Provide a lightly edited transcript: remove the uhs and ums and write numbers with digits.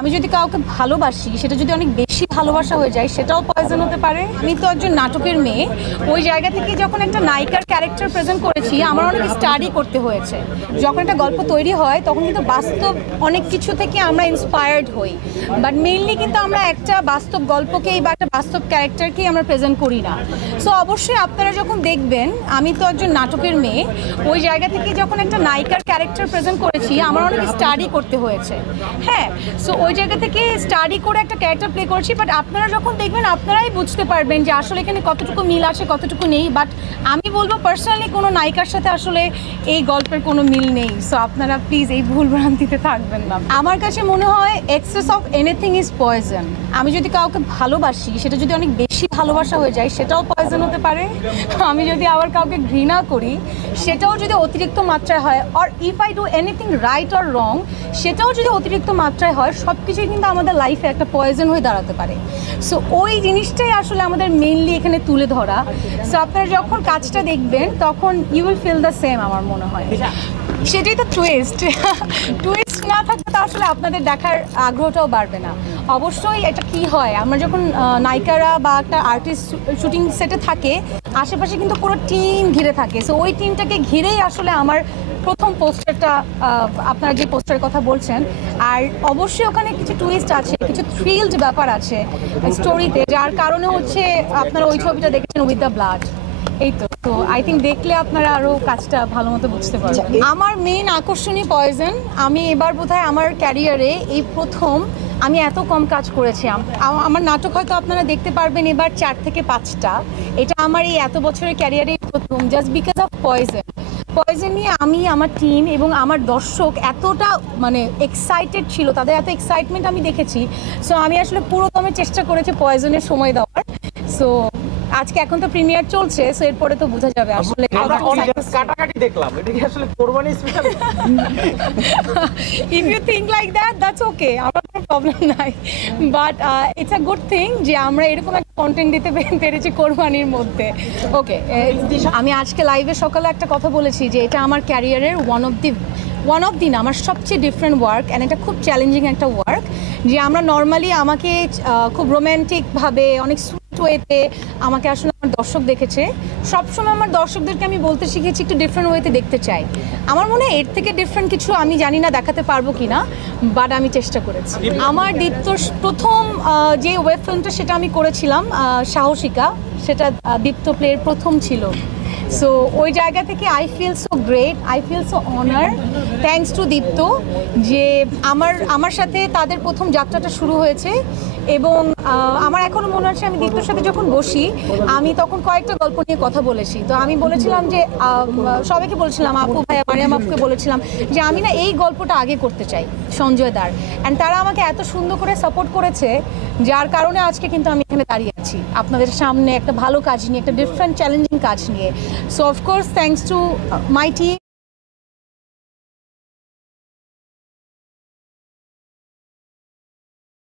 আমি যদি কাউকে ভালোবাসি সেটা যদি অনেক বেশি ভালোবাসা হয়ে যায় সেটাও পয়জন হতে পারে। আমি তো একজন নাটকের মেয়ে, ওই জায়গা থেকে যখন একটা নায়িকার ক্যারেক্টার প্রেজেন্ট করেছি আমার অনেক স্টাডি করতে হয়েছে। যখন একটা গল্প তৈরি হয় তখন কিন্তু বাস্তব অনেক কিছু থেকে আমরা ইন্সপায়ার্ড হই, বাট মেইনলি কিন্তু আমরা একটা বাস্তব গল্পকেই বা একটা বাস্তব ক্যারেক্টারকেই আমরা প্রেজেন্ট করি না। সো অবশ্যই আপনারা যখন দেখবেন আমি তো একজন নাটকের মেয়ে, ওই জায়গা থেকে যখন একটা নায়িকার ক্যারেক্টার প্রেজেন্ট করেছি আমার অনেক স্টাডি করতে হয়েছে। হ্যাঁ, সো ওই জায়গা থেকে স্টাডি করে একটা ক্যারেক্টার প্লে করেছি, বাট আপনারা যখন দেখবেন আপনারাই বুঝতে পারবেন যে আসলে এখানে কতটুকু মিল আছে কতটুকু নেই। বাট আমি বলবো পার্সোনালি কোনো নায়িকার সাথে আসলে এই গল্পের কোনো মিল নেই। সো আপনারা প্লিজ এই ভুল ভ্রান্তিতে থাকবেন না। আমার কাছে মনে হয় access of anything is poison. আমি যদি কাউকে ভালোবাসি সেটা যদি অনেক বেশি ভালোবাসা হয়ে যায় সেটাও পয়জন হতে পারে। আমি যদি আবার কাউকে ঘৃণা করি সেটাও যদি অতিরিক্ত মাত্রায় হয়, or if I do anything right or wrong সেটাও যদি অতিরিক্ত মাত্রায় হয়, সব কিছুই কিন্তু আমাদের লাইফে একটা পয়জন হয়ে দাঁড়াতে পারে। সো ওই জিনিসটাই আসলে আমাদের মেইনলি এখানে তুলে ধরা। সো আপনারা যখন কাজটা দেখবেন তখন you will feel the same আমার মনে হয়। সেটাই তো টুইস্ট। টুইস্ট না থাকলে তো আসলে আপনাদের দেখার আগ্রহটাও বাড়বে না। অবশ্যই এটা কি হয়, আমরা যখন নায়িকারা বা একটা আর্টিস্ট শুটিং সেটে থাকে আশেপাশে কিন্তু পুরো টিম ঘিরে থাকে। সো ওই টিমটাকে ঘিরেই আসলে আমার প্রথম পোস্টারটা, আপনারা যে পোস্টারের কথা বলছেন, আর অবশ্যই ওখানে কিছু টুইস্ট আছে, কিছু থ্রিলড ব্যাপার আছে স্টোরিতে, যার কারণে হচ্ছে আপনারা ওই ছবিটা দেখেছেন উইথ দ্য ব্লাড। এই তো আই থিঙ্ক দেখলে আপনারা আরও কাজটা ভালো মতো বুঝতে পারবেন। আমার মেইন আকর্ষণই পয়জন। আমি এবার বোধহয় আমার ক্যারিয়ারে এই প্রথম আমি এত কম কাজ করেছি। আমার নাটক হয়তো আপনারা দেখতে পারবেন এবার 4 থেকে 5টা। এটা আমার এই এত বছরের ক্যারিয়ারে প্রথম, জাস্ট বিকজ অফ পয়জন নিয়ে আমি, আমার টিম এবং আমার দর্শক এতটা মানে এক্সাইটেড ছিল, তাদের এত এক্সাইটমেন্ট আমি দেখেছি। সো আমি আসলে পুরো দমে চেষ্টা করেছি পয়জনের সময় দেওয়ার। সো আজকে এখন তো প্রিমিয়ার চলছে, সো এরপরে তো বোঝা যাবে আসলে। কাটাকাটি দেখলাম, এটা কি আসলে কোরবানি special? If you think like that that's okay, আমার কোনো প্রবলেম নাই। But it's a good thing যে আমরা এরকম একটা কন্টেন্ট দিতে পেরেছি কোরবানির মধ্যে। ওকে, আমি আজকে লাইভে সকালে একটা কথা বলেছি যে এটা আমার ক্যারিয়ারের ওয়ান অফ দি না, আমার সবচেয়ে ডিফারেন্ট ওয়ার্ক, অ্যান্ড এটা খুব চ্যালেঞ্জিং একটা ওয়ার্ক। যে আমরা নর্মালি আমাকে খুব রোম্যান্টিকভাবে অনেক ওয়েতে আমাকে আসলে আমার দর্শক দেখেছে। সবসময় আমার দর্শকদেরকে আমি বলতে শিখেছি একটু ডিফারেন্ট ওয়েতে দেখতে চাই। আমার মনে হয় এর থেকে ডিফারেন্ট কিছু আমি জানি না দেখাতে পারবো কি না, বাট আমি চেষ্টা করেছি। আমার দীপ্তর প্রথম যে ওয়েব ফিল্মটা সেটা আমি করেছিলাম সাহসিকা, সেটা দীপ্ত প্লের প্রথম ছিল। সো ওই জায়গা থেকে I feel so great, I feel so honour, thanks to Dipto যে আমার সাথে তাদের প্রথম যাত্রাটা শুরু হয়েছে। এবং আমার এখনও মনে আছে আমি দীপ্তর সাথে যখন বসি আমি তখন কয়েকটা গল্প নিয়ে কথা বলেছি। তো আমি বলেছিলাম যে সবাইকে বলেছিলাম, আপু ভাইয়া মারিয়াম আপুকে বলেছিলাম যে আমি না এই গল্পটা আগে করতে চাই সঞ্জয় দার, অ্যান্ড তারা আমাকে এত সুন্দর করে সাপোর্ট করেছে যার কারণে আজকে কিন্তু আমি এখানে দাঁড়িয়ে আছি আপনাদের সামনে একটা ভালো কাজ নিয়ে, একটা ডিফারেন্ট চ্যালেঞ্জিং কাজ নিয়ে। So of course thanks to my team,